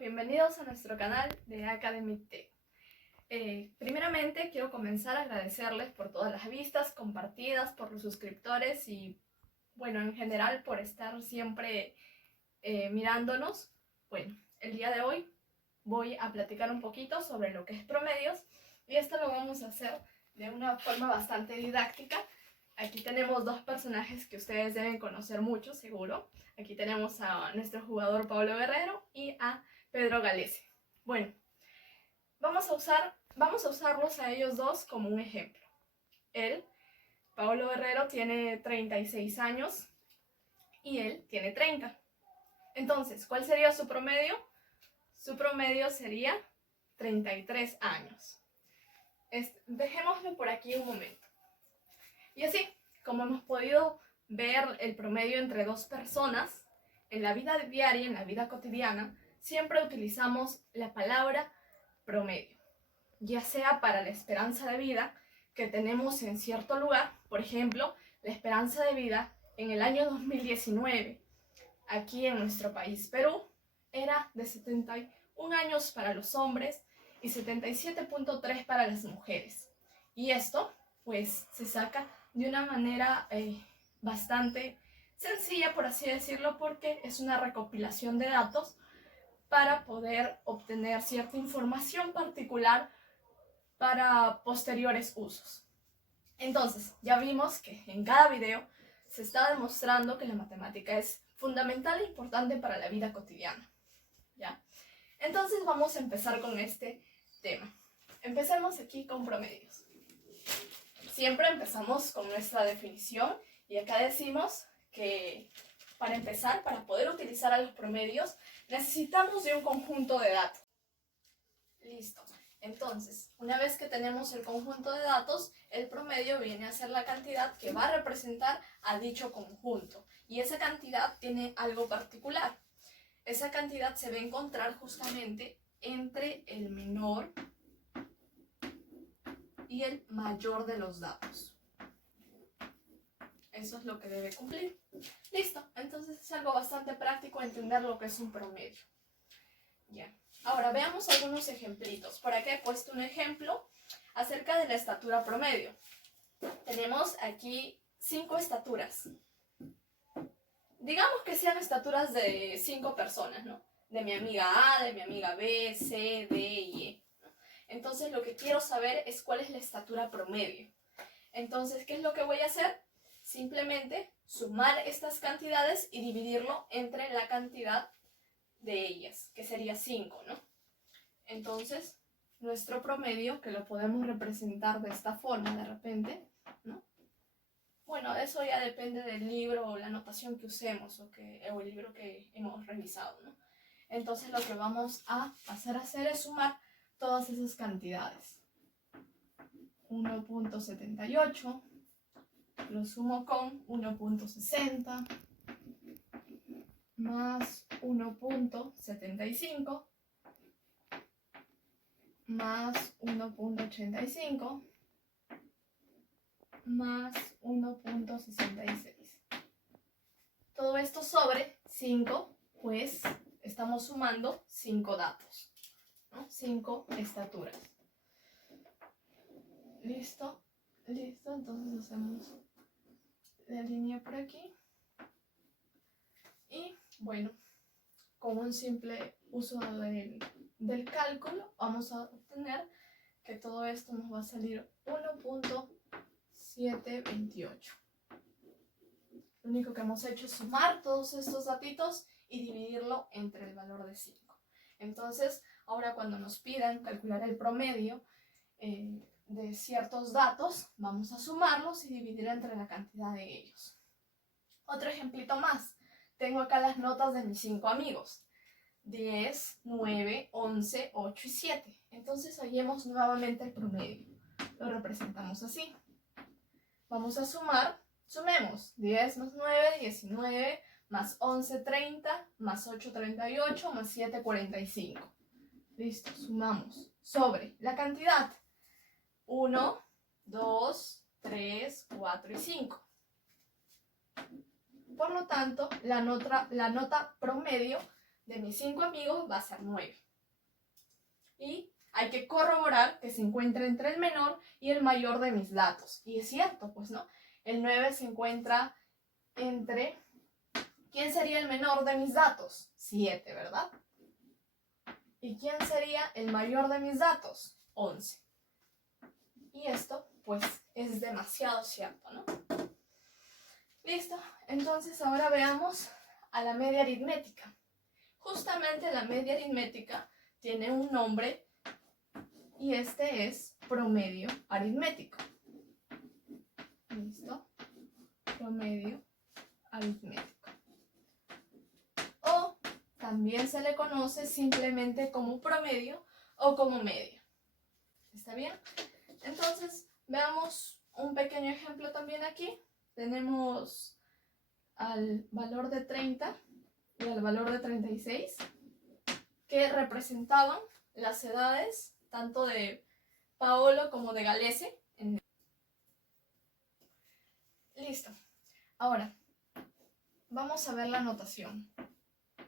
bienvenidos a nuestro canal de Academic Tech. Primeramente quiero comenzar a agradecerles por todas las vistas compartidas, por los suscriptores y bueno, en general por estar siempre mirándonos. Bueno, el día de hoy voy a platicar un poquito sobre lo que es promedios y esto lo vamos a hacer de una forma bastante didáctica. Aquí tenemos dos personajes que ustedes deben conocer mucho, seguro. Aquí tenemos a nuestro jugador Pablo Guerrero y a Pedro Galese. Bueno, vamos a usarlos a ellos dos como un ejemplo. Él, Pablo Guerrero, tiene 36 años y él tiene 30. Entonces, ¿cuál sería su promedio? Su promedio sería 33 años. Dejémoslo por aquí un momento. Y así, como hemos podido ver el promedio entre dos personas, en la vida diaria, en la vida cotidiana, siempre utilizamos la palabra promedio, ya sea para la esperanza de vida que tenemos en cierto lugar. Por ejemplo, la esperanza de vida en el año 2019, aquí en nuestro país, Perú, era de 71 años para los hombres y 77.3 para las mujeres. Y esto, pues, se saca de una manera bastante sencilla, por así decirlo, porque es una recopilación de datos para poder obtener cierta información particular para posteriores usos. Entonces, ya vimos que en cada video se está demostrando que la matemática es fundamental e importante para la vida cotidiana, ¿ya? Entonces vamos a empezar con este tema. Empecemos aquí con promedios. Siempre empezamos con nuestra definición y acá decimos que para empezar, para poder utilizar a los promedios, necesitamos de un conjunto de datos. Listo. Entonces, una vez que tenemos el conjunto de datos, el promedio viene a ser la cantidad que va a representar a dicho conjunto. Y esa cantidad tiene algo particular. Esa cantidad se va a encontrar justamente entre el menor y el mayor de los datos. Eso es lo que debe cumplir. Listo, entonces es algo bastante práctico entender lo que es un promedio. Ya. Ahora veamos algunos ejemplitos. Por acá he puesto un ejemplo acerca de la estatura promedio. Tenemos aquí 5 estaturas. Digamos que sean estaturas de 5 personas, ¿no? De mi amiga A, de mi amiga B, C, D y E. Entonces lo que quiero saber es cuál es la estatura promedio. Entonces, ¿qué es lo que voy a hacer? Simplemente sumar estas cantidades y dividirlo entre la cantidad de ellas, que sería 5, ¿no? Entonces, nuestro promedio, que lo podemos representar de esta forma de repente, ¿no? Bueno, eso ya depende del libro o la anotación que usemos o el libro que hemos revisado, ¿no? Entonces, lo que vamos a pasar a hacer es sumar todas esas cantidades. 1.78 lo sumo con 1.60 más 1.75 más 1.85 más 1.66. Todo esto sobre 5, pues estamos sumando 5 datos, ¿no? 5 estaturas. Listo, listo, entonces hacemos la línea por aquí. Y bueno, con un simple uso del cálculo vamos a obtener que todo esto nos va a salir 1.728. Lo único que hemos hecho es sumar todos estos datitos y dividirlo entre el valor de 5. Entonces, ahora cuando nos pidan calcular el promedio de ciertos datos, vamos a sumarlos y dividir entre la cantidad de ellos. Otro ejemplito más. Tengo acá las notas de mis 5 amigos. 10, 9, 11, 8 y 7. Entonces hallemos nuevamente el promedio. Lo representamos así. Vamos a sumar. Sumemos. 10 más 9, 19, más 11, 30, más 8, 38, más 7, 45. Listo, sumamos. Sobre la cantidad. 1, 2, 3, 4 y 5. Por lo tanto, la nota promedio de mis 5 amigos va a ser 9. Y hay que corroborar que se encuentra entre el menor y el mayor de mis datos. Y es cierto, pues no. El 9 se encuentra entre... ¿Quién sería el menor de mis datos? 7, ¿verdad? ¿Y quién sería el mayor de mis datos? 11. Y esto, pues, es demasiado cierto, ¿no? Listo. Entonces, ahora veamos a la media aritmética. Justamente la media aritmética tiene un nombre y este es promedio aritmético. ¿Listo? Promedio aritmético. O también se le conoce simplemente como promedio o como media. ¿Está bien? Entonces, veamos un pequeño ejemplo también aquí. Tenemos al valor de 30 y al valor de 36, que representaban las edades tanto de Paolo como de Galese. Listo. Ahora, vamos a ver la notación.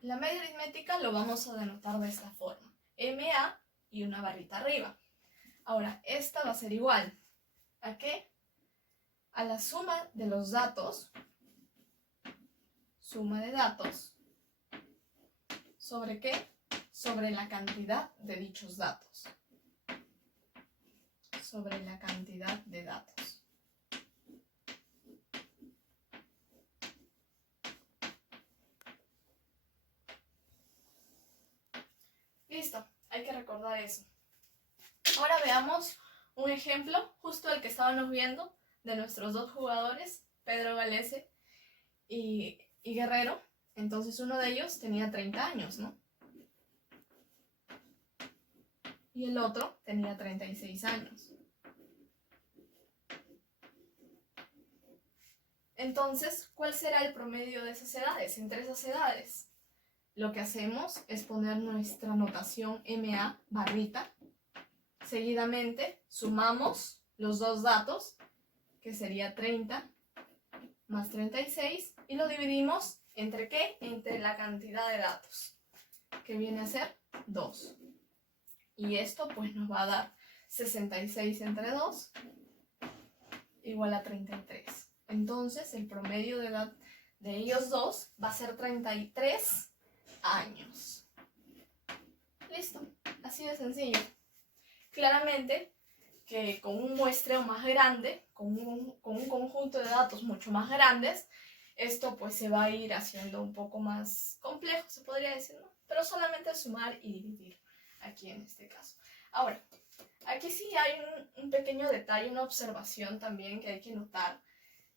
La media aritmética lo vamos a denotar de esta forma. MA y una barrita arriba. Ahora, esta va a ser igual. ¿A qué? A la suma de los datos. Suma de datos. ¿Sobre qué? Sobre la cantidad de dichos datos. Sobre la cantidad de datos. Listo, hay que recordar eso. Ahora veamos un ejemplo, justo el que estábamos viendo, de nuestros dos jugadores, Pedro Galese y Guerrero. Entonces uno de ellos tenía 30 años, ¿no? Y el otro tenía 36 años. Entonces, ¿cuál será el promedio de esas edades? Entre esas edades, lo que hacemos es poner nuestra notación MA barrita. Seguidamente, sumamos los dos datos, que sería 30 más 36, y lo dividimos ¿entre qué? Entre la cantidad de datos, que viene a ser 2. Y esto pues nos va a dar 66 entre 2 igual a 33. Entonces el promedio de edad de ellos dos va a ser 33 años. Listo, así de sencillo. Claramente que con un muestreo más grande, con un conjunto de datos mucho más grandes, esto pues se va a ir haciendo un poco más complejo, se podría decir, ¿no? Pero solamente sumar y dividir aquí en este caso. Ahora, aquí sí hay un pequeño detalle, una observación también que hay que notar,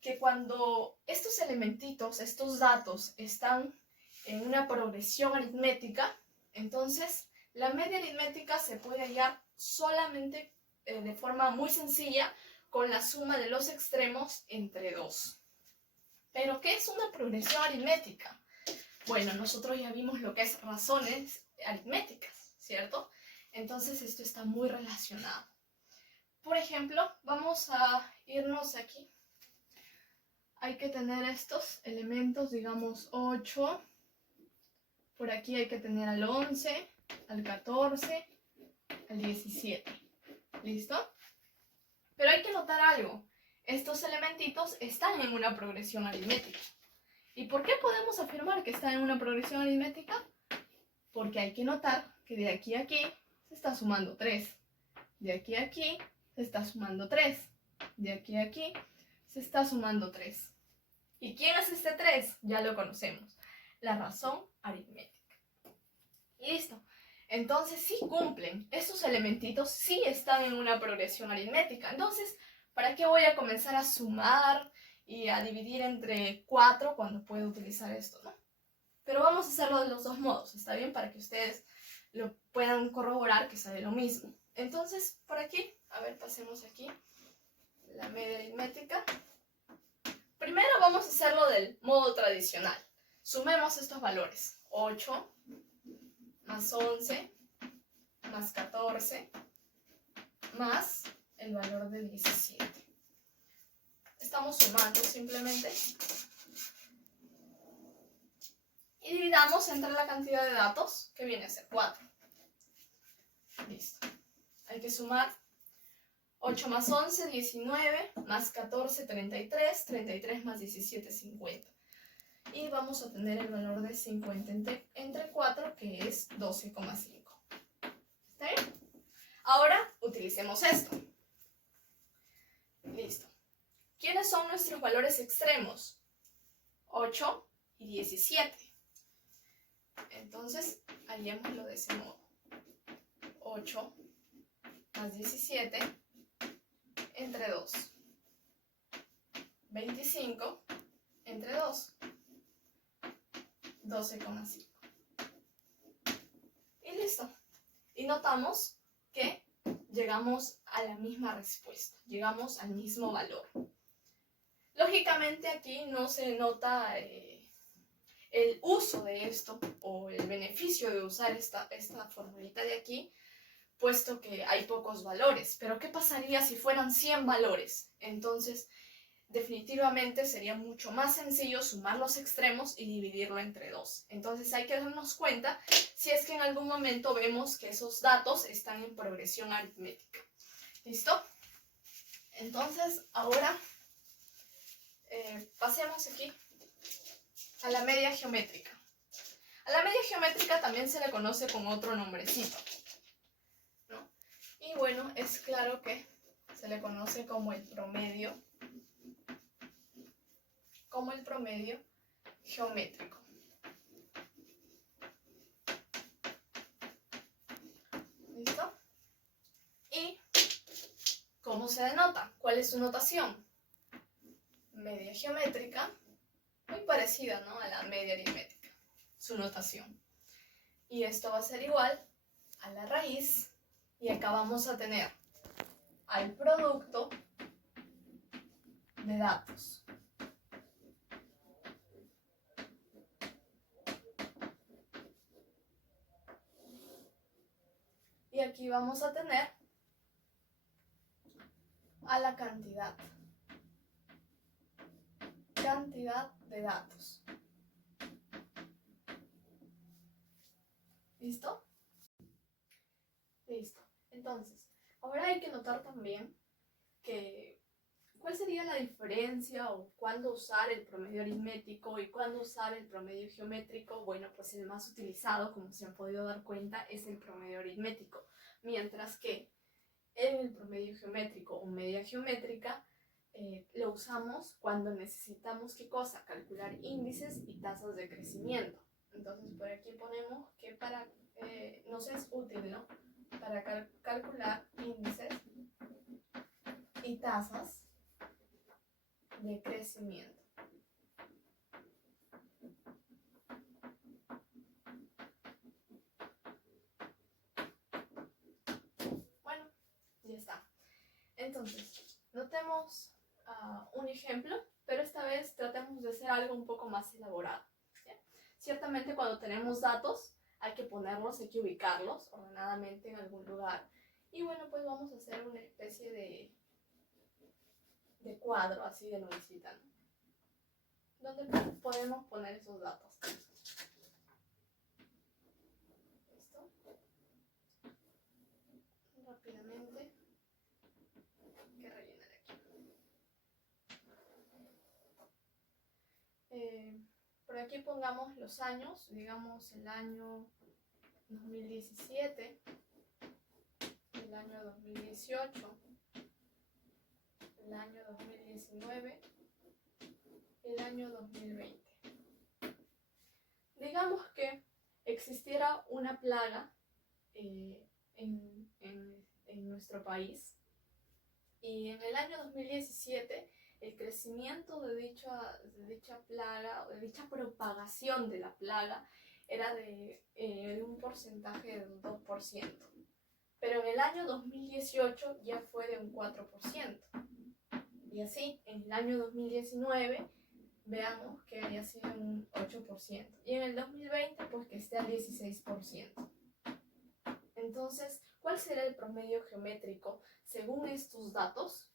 que cuando estos elementitos, estos datos están en una progresión aritmética, entonces la media aritmética se puede hallar solamente de forma muy sencilla con la suma de los extremos entre 2. ¿Pero qué es una progresión aritmética? Bueno, nosotros ya vimos lo que es razones aritméticas, ¿cierto? Entonces esto está muy relacionado. Por ejemplo, vamos a irnos aquí. Hay que tener estos elementos, digamos 8. Por aquí hay que tener al 11, al 14, al 17. ¿Listo? Pero hay que notar algo. Estos elementitos están en una progresión aritmética. ¿Y por qué podemos afirmar que están en una progresión aritmética? Porque hay que notar que de aquí a aquí se está sumando 3. De aquí a aquí se está sumando 3. De aquí a aquí se está sumando 3. ¿Y quién es este 3? Ya lo conocemos. La razón aritmética. Y listo. Entonces sí cumplen. Estos elementitos sí están en una progresión aritmética. Entonces, ¿para qué voy a comenzar a sumar y a dividir entre 4 cuando puedo utilizar esto, ¿no? Pero vamos a hacerlo de los dos modos, ¿está bien? Para que ustedes lo puedan corroborar que sale lo mismo. Entonces, por aquí, a ver, pasemos aquí la media aritmética. Primero vamos a hacerlo del modo tradicional. Sumemos estos valores. 8 más 11 más 14 más el valor de 17. Estamos sumando simplemente. Y dividamos entre la cantidad de datos, que viene a ser 4. Listo. Hay que sumar 8 más 11, 19, más 14, 33, 33 más 17, 50. Y vamos a tener el valor de 50 entre 4, que es 12,5. ¿Está bien? Ahora utilicemos esto. Listo. ¿Quiénes son nuestros valores extremos? 8 y 17. Entonces, hallémoslo de ese modo. 8 más 17 entre 2. 25 entre 2. 12,5. Y listo. Y notamos que llegamos a la misma respuesta. Llegamos al mismo valor. Lógicamente aquí no se nota el uso de esto o el beneficio de usar esta formulita de aquí, puesto que hay pocos valores. Pero ¿qué pasaría si fueran 100 valores? Entonces, definitivamente sería mucho más sencillo sumar los extremos y dividirlo entre 2. Entonces hay que darnos cuenta si es que en algún momento vemos que esos datos están en progresión aritmética. ¿Listo? Entonces, ahora pasemos aquí a la media geométrica. A la media geométrica también se le conoce con otro nombrecito, ¿no? Y bueno, es claro que se le conoce como el promedio geométrico. ¿Listo? ¿Y cómo se denota? ¿Cuál es su notación? Media geométrica, muy parecida, ¿no?, a la media aritmética, su notación. Y esto va a ser igual a la raíz, y acá vamos a tener al producto de datos. Y aquí vamos a tener a la cantidad de datos. ¿Listo? Listo. Entonces, ahora hay que notar también que ¿cuál sería la diferencia o cuándo usar el promedio aritmético y cuándo usar el promedio geométrico? Bueno, pues el más utilizado, como se han podido dar cuenta, es el promedio aritmético, mientras que en el promedio geométrico o media geométrica lo usamos cuando necesitamos, ¿qué cosa? Calcular índices y tasas de crecimiento. Entonces por aquí ponemos que nos es útil, ¿no?, para calcular índices y tasas de crecimiento. Bueno, ya está. Entonces, notemos un ejemplo, pero esta vez tratemos de hacer algo un poco más elaborado. ¿Sí? Ciertamente cuando tenemos datos hay que ponerlos, hay que ubicarlos ordenadamente en algún lugar. Y bueno, pues vamos a hacer una especie de cuadro así de nubecita, ¿no?, donde podemos poner esos datos. ¿Listo? Rápidamente que rellenar aquí. Por aquí pongamos los años, digamos el año 2017, el año 2018, el año 2019, el año 2020. Digamos que existiera una plaga en nuestro país, y en el año 2017 el crecimiento de dicha plaga, o de dicha propagación de la plaga, era de un porcentaje del 2%. Pero en el año 2018 ya fue de un 4%. Y así, en el año 2019, veamos que haya sido un 8%. Y en el 2020, pues que esté al 16%. Entonces, ¿cuál será el promedio geométrico según estos datos?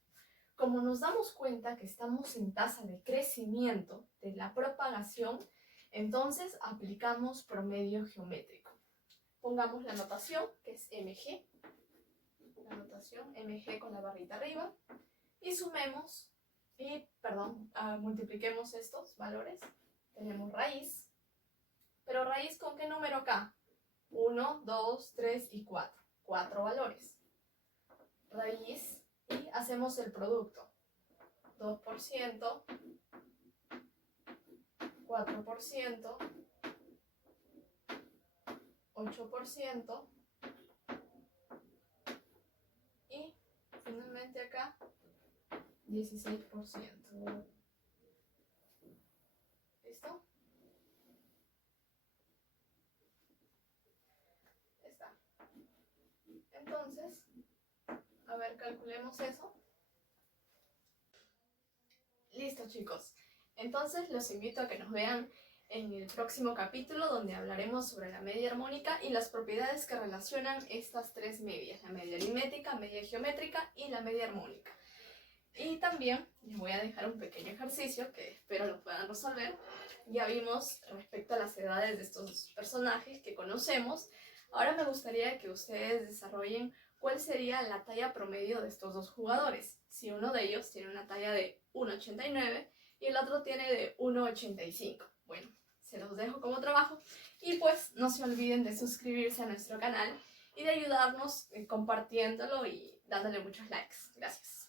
Como nos damos cuenta que estamos en tasa de crecimiento de la propagación, Entonces aplicamos promedio geométrico. Pongamos la notación, que es mg, la notación mg con la barrita arriba, y sumemos, multipliquemos estos valores. Tenemos raíz, pero raíz ¿con qué número acá? 1, 2, 3 y 4. 4 valores. Raíz y hacemos el producto. 2%, 4%, 8% y finalmente acá 16%. ¿Listo? Está. Entonces, a ver, calculemos eso. Listo, chicos. Entonces los invito a que nos vean en el próximo capítulo, donde hablaremos sobre la media armónica y las propiedades que relacionan estas tres medias: la media aritmética, media geométrica y la media armónica. Y también les voy a dejar un pequeño ejercicio que espero lo puedan resolver. Ya vimos respecto a las edades de estos personajes que conocemos. Ahora me gustaría que ustedes desarrollen cuál sería la talla promedio de estos dos jugadores. Si uno de ellos tiene una talla de 1,89 y el otro tiene de 1,85. Bueno, se los dejo como trabajo. Y pues no se olviden de suscribirse a nuestro canal y de ayudarnos compartiéndolo y dándole muchos likes. Gracias.